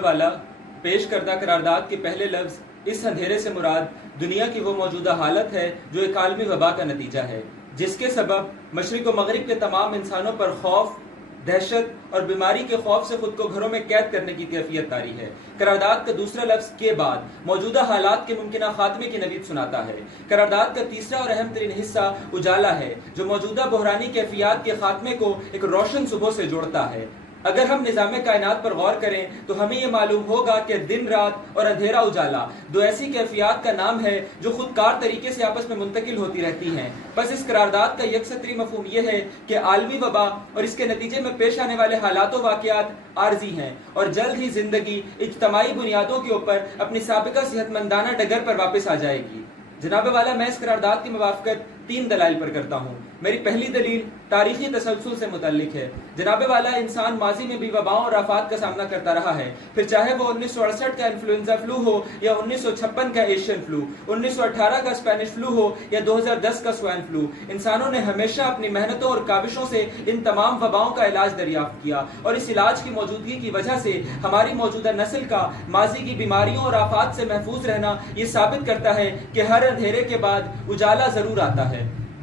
वाला पेश करदा करारदाद के पहले लफ्ज इस अंधेरे से मुराद दुनिया की वो मौजूदा हालत है जो एक आलमी वबा का नतीजा है, जिसके सबब मशरिक व मगरिब के तमाम इंसानों पर खौफ, दहशत और बीमारी के खौफ से खुद को घरों में कैद करने की कैफियत तारी है। करारदाद का दूसरा लफ्ज के बाद मौजूदा हालात के मुमकिना खात्मे की नवीद सुनाता है। करारदाद का तीसरा और अहम तरीन हिस्सा उजाला है, जो मौजूदा बहरानी कैफियत के खात्मे को एक रोशन सुबह से जोड़ता है। अगर हम निज़ाम कायनात पर गौर करें तो हमें ये मालूम होगा कि दिन रात और अंधेरा उजाला दो ऐसी कैफियत का नाम है जो खुदकार तरीके से आपस में मुंतकिल होती रहती हैं। बस इस करारदाद का यकसतरी मफहूम यह है कि आलमी वबा और इसके नतीजे में पेश आने वाले हालात व वाक़यात आर्जी हैं और जल्द ही जिंदगी इज्तमाई बुनियादों के ऊपर अपनी साबिका सेहतमंदाना डगर पर वापस आ जाएगी। जनाब वाला, मैं इस करारदाद की मुवाफ़क़त 3 दलाइल पर करता हूँ। मेरी पहली दलील तारीखी तसलसल से मुतल्लिक है। जनाब वाला, इंसान माजी में भी वबाओं और आफात का सामना करता रहा है, फिर चाहे वो 1968 का इन्फ्लुएंजा फ्लू हो या 1956 का एशियन फ्लू, 1918 का स्पेनिश फ्लू हो या 2010 का स्वाइन फ्लू। इंसानों ने हमेशा अपनी मेहनतों और काविशों से इन तमाम वबाओं का इलाज दरियाफ्त किया और इस इलाज की मौजूदगी की वजह से हमारी मौजूदा नस्ल का माजी की बीमारियों और आफात से महफूज रहना ये साबित करता है कि हर अंधेरे के बाद उजाला जरूर आता है।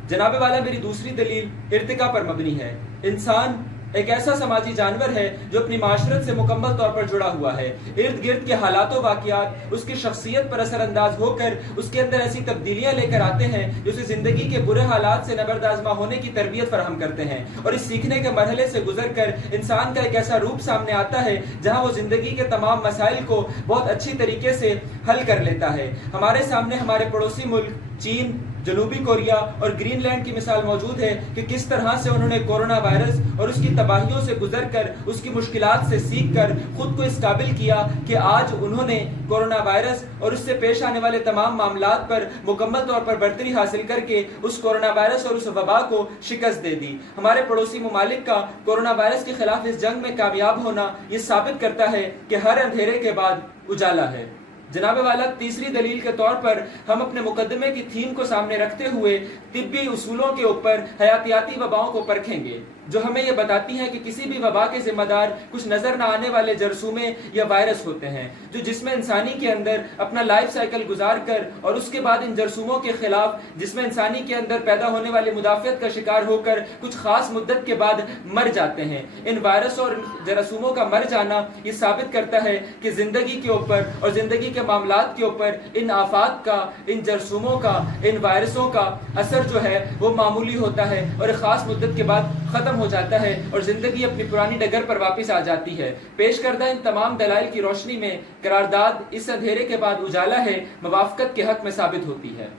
जनाब वाला, मेरी दूसरी दलील इर्तिका पर मबनी है। इंसान एक ऐसा समाजी जानवर है जो अपनी माशरत से मुकम्मल तौर पर जुड़ा हुआ है। इर्द गिर्द के हालात व वाक़यात उसकी शख्सियत पर असरअंदाज होकर उसके अंदर ऐसी तब्दीलियां लेकर आते हैं जो उसे जिंदगी के बुरे हालात से नबरदाजमा होने की तरबियत फराहम करते हैं और इस सीखने के मरहले से गुजर कर इंसान का एक ऐसा रूप सामने आता है जहाँ वो जिंदगी के तमाम मसाइल को बहुत अच्छी तरीके से हल कर लेता है। हमारे सामने हमारे पड़ोसी मुल्क चीन, जनूबी कोरिया और ग्रीनलैंड की मिसाल मौजूद है कि किस तरह से उन्होंने कोरोना वायरस और उसकी तबाहियों से गुजर कर उसकी मुश्किलात से सीख कर खुद को इस काबिल किया कि आज उन्होंने कोरोना वायरस और उससे पेश आने वाले तमाम मामलात पर मुकम्मल तौर पर बर्तरी हासिल करके उस कोरोना वायरस और उस वबा को शिकस्त दे दी। हमारे पड़ोसी ममालिक का कोरोना वायरस के खिलाफ इस जंग में कामयाब होना ये साबित करता है कि हर अंधेरे के बाद उजाला है। जनाब वाला, तीसरी दलील के तौर पर हम अपने मुकदमे की थीम को सामने रखते हुए तिब्बी उसूलों के ऊपर हयातियाती वबाओं को परखेंगे जो हमें यह बताती हैं कि किसी भी वबा के जिम्मेदार कुछ नजर न आने वाले जरसूमे या वायरस होते हैं जो जिस्म इंसानी के अंदर अपना लाइफ साइकिल गुजार कर और उसके बाद इन जरसूमों के खिलाफ जिस्म इंसानी के अंदर पैदा होने वाली मुदाफियत का शिकार होकर कुछ खास मुद्दत के बाद मर जाते हैं। इन वायरस और जरासूमों का मर जाना ये साबित करता है कि जिंदगी के ऊपर और जिंदगी के मामलात के ऊपर इन आफात का, इन जरसूमों का, इन वायरसों का असर जो है वो मामूली होता है और एक खास मुद्दत के बाद खत्म हो जाता है और जिंदगी अपनी पुरानी डगर पर वापस आ जाती है। पेश करदा इन तमाम दलाइल की रोशनी में करारदाद इस अंधेरे के बाद उजाला है मुवाफकत के हक में साबित होती है।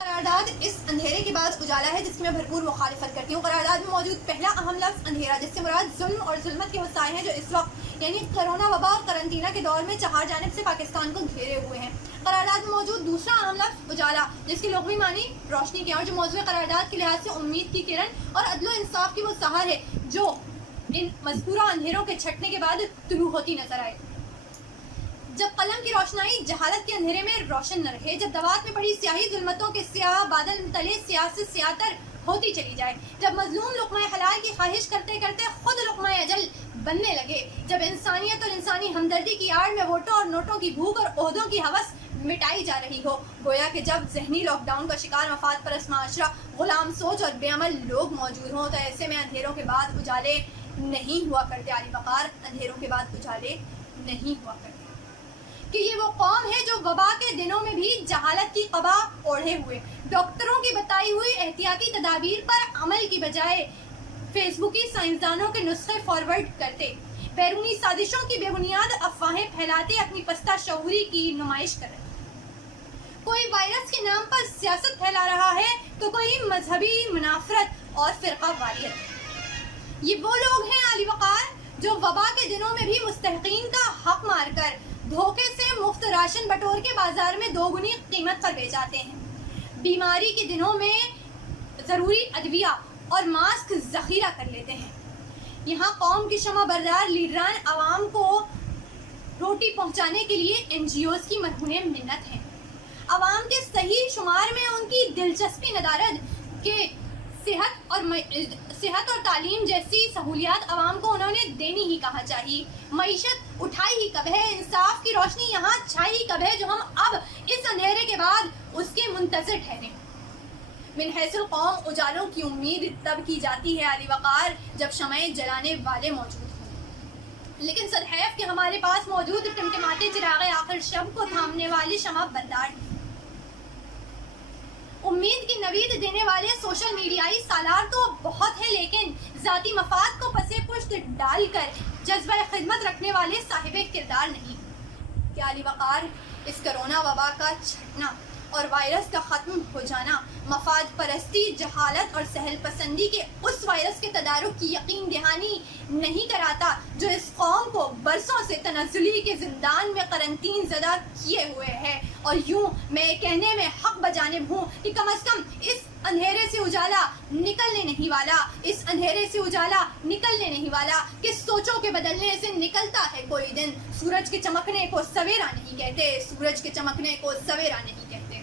करारदाद इस अंधेरे के बाद उजाला है जिसकी मैं भरपूर मुखालिफत करती हूँ। करारदाद में मौजूद पहला अहम लफ्ज़ अंधेरा, जिससे मुराद जुल्म और जुल्मत के वसाए हैं जो इस वक्त यानी कोरोना वबा और करंटीना के दौर में चार जानिब से पाकिस्तान को घेरे हुए हैं। करारदाद में मौजूद दूसरा अहम लफ्ज़ उजाला, जिसकी लुग़वी मानी रोशनी की और जो मौजूद करारदाद के लिहाज से उम्मीद की किरण और अदल इंसाफ की वो सहर है जो इन मज़कूरा अंधेरों के छटने के बाद तुलू होती नजर आए। जब कलम की रोशनाई जहालत के अंधेरे में रोशन न रहे, जब दवात में पड़ी स्याही जुल्मतों के स्याह बादल तले स्याह से स्यातर होती चली जाए, जब मजलूम लुक़मा हलाल की ख्वाहिश करते करते खुद लुक़मा अजल बनने लगे, जब इंसानियत और इंसानी हमदर्दी की आड़ में वोटों और नोटों की भूख और ओहदों की हवस मिटाई जा रही हो, गोया कि जब जहनी लॉकडाउन का शिकार मफाद परस्त माशरा, गुलाम सोच और बेअमल लोग मौजूद हों, तो ऐसे में अंधेरों के बाद उजाले नहीं हुआ करते। आली वक़ार, अंधेरों के बाद उजाले नहीं हुआ करते कि ये वो कौम है जो वबा के दिनों में भी जहालत की क़बा ओढ़े हुए डॉक्टरों की बताई हुई एहतियाती तदाबीर पर अमल की बजाय फेसबुकी साइंसदानों के नुस्खे फॉरवर्ड करते, बैरूनी साजिशों की बेबुनियाद अफवाहें फैलाते अपनी पस्ता शऊरी की नुमाइश कर रहे। कोई वायरस के नाम पर सियासत फैला रहा है तो कोई मजहबी मुनाफरत और फिरका वारियत। ये वो लोग हैं आली वक़ार जो वबा के दिनों में भी मुस्तहक़ीन का हक मारकर धोखे से मुफ्त राशन बटोर के बाजार में दोगुनी कीमत पर बेचाते हैं। बीमारी के दिनों में ज़रूरी अदविया और मास्क ज़ख़ीरा कर लेते हैं। यहाँ कौम की शमा बरदार लीडरान आवाम को रोटी पहुँचाने के लिए NGOs की मरहूने मिन्नत हैं। आवाम के सही शुमार में उनकी दिलचस्पी नदारद के सेहत और तालीम जैसी सहूलियात आवाम को उन्होंने देनी ही कहा चाहिए। मईशत उठाई ही कब है, کی روشنی یہاں چھائی کب ہے جو ہم اب اس اندھیرے کے بعد اس کے منتظر ٹھہریں؟ من حیث القوم اجالوں کی امید تب کی جاتی ہے علی وقار جب شمعیں جلانے والے موجود ہوں، لیکن صدحیف کہ ہمارے پاس موجود ٹمٹماتے چراغ آخر شب کو تھامنے والی شمع بردار نہیں۔ امید کی نوید دینے والے سوشل میڈیائی سالار تو بہت ہے، لیکن ذاتی مفاد کو پسے پشت ڈال کر جذبہ خدمت رکھنے والے صاحب کردار نہیں۔ کیا علی وقار اس کرونا وبا کا چھٹنا اور وائرس کا ختم ہو جانا مفاد پرستی، جہالت اور سہل پسندی کے اس وائرس کے تدارک کی یقین دہانی نہیں کراتا جو اس قوم کو برسوں سے تنزلی کے زندان میں قرنطین زدہ کیے ہوئے ہے؟ اور یوں میں کہنے میں حق بجانب ہوں کہ کم از کم اس اندھیرے سے اجالا نکلنے نہیں والا، اس اندھیرے سے اجالا نکلنے نہیں والا کہ سوچوں کے بدلنے سے نکلتا ہے کوئی دن۔ سورج کے چمکنے کو سویرا نہیں کہتے، سورج کے چمکنے کو سویرا نہیں کہتے۔